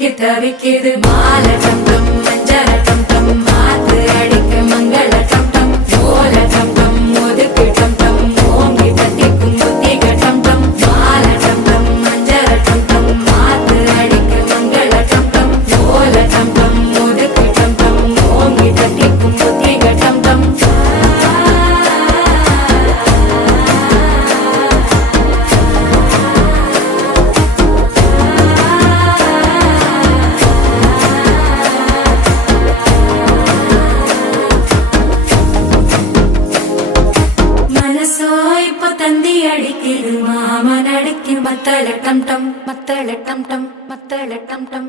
சிக்கி தவிக்கிது மாலை டம் டம் மஞ்சள டம் டம் மாத்து அடிக்க மங்கள டம் டம் ஓல டம் டம் ஒதுக்கு டம் டம் ஓங்கி தட்டிக்கும் புத்திக டம் டம் மாலை டம் டம் மஞ்சள டம் டம் மாத்து அடிக்க மங்கள டம் டம் ஓல டம் டம் ஒதுக்கு டம் டம் ஓங்கி தட்டிக்கும் புத்திக டம் டம் தந்தி அடிக்கிது மாமன் அடிக்கு மத்தள டம் டம் மத்தள டம் டம் மத்தள டம் டம்